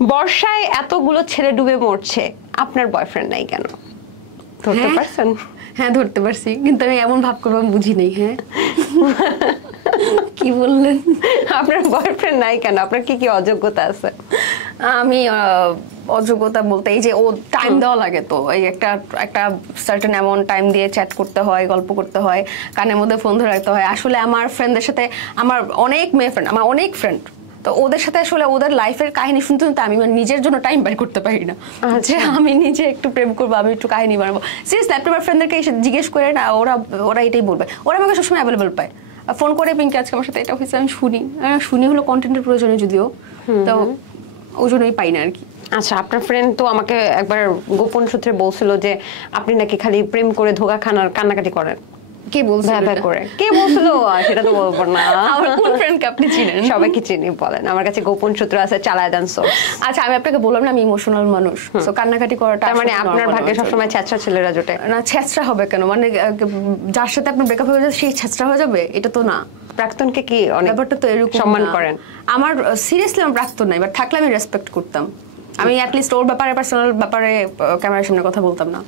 বর্ষায় এতগুলো ছেলে ডুবে মরছে, আপনার বয়ফ্রেন্ড নাই কেন? ধরতে পারছেন? হ্যাঁ ধরতে পারছি, কিন্তু আমি এমন ভাব করবো বুঝি নাই। হ্যাঁ কি বললেন? আপনার বয়ফ্রেন্ড নাই কেন? আপনার কি কি অযোগ্যতা আছে? আমি অযোগ্যতা বলতে এই যে ও টাইম দেওয়া লাগে, তো এই একটা একটা সার্টেন অ্যামাউন্ট টাইম দিয়ে চ্যাট করতে হয়, গল্প করতে হয়, কানের মধ্যে ফোন ধরে রাখতে হয়। আসলে আমার ফ্রেন্ডদের সাথে, আমার অনেক মেয়ে ফ্রেন্ড, আমার অনেক ফ্রেন্ড, তো ওদের সাথে আসলে ওদের লাইফের কাহিনী শুনতে শুনতে আমি নিজের জন্য টাইম বের করতে পারি না যে আমি নিজে একটু প্রেম করবো, আমি একটু কাহিনী বানাবো। সিরিয়াসলি আপনি আমার ফ্রেন্ডদেরকে এসে জিজ্ঞেস করে না, ওরা এটাই বলবে। ওরা আমাকে সবসময় অ্যাভেলেবল পায়, ফোন করে পিঙ্কি আজকে আমার সাথে এটা হয়েছে, আমি শুনি হলো কন্টেন্টের প্রয়োজনে যদিও, তো ওই জন্যই পাই না আর কি। আচ্ছা, আপনার ফ্রেন্ড তো আমাকে একবার গোপন সূত্রে বলছিল যে আপনি নাকি খালি প্রেম করে ধোকা খান আর কান্নাকাটি করেন। কে বলছিল? কে বলছিল সেটা তো বলবো না। আমার কোন ফ্রেন্ডকে আপনি চিনেন? সবাইকে চিনি, বলেন। আমার কাছে গোপন সূত্র আছে, চালায় দেন সোর্স। আচ্ছা, আমি আপনাকে বললাম না আমি ইমোশনাল মানুষ, তো কান্নাকাটি করাটা মানে আপনার ভাগ্যে সবসময় ছ্যাঁচড়া ছেলেরা জোটে না। ছ্যাঁচড়া হবে কেন? মানে যার সাথে আপনার ব্রেকআপ হয়ে যাবে সেই ছ্যাঁচড়া হয়ে যাবে, এটা তো না। প্রাক্তনকে কি অনেক ব্যাপারটা তো এরকম সম্মান করেন? আমার সিরিয়াসলি আমার প্রাক্তন নাই, বাট থাকলে আমি রেসপেক্ট করতাম। আমি অ্যাটলিস্ট ওর ব্যাপারে, পার্সোনাল ব্যাপারে ক্যামেরার সামনে কথা বলতাম না।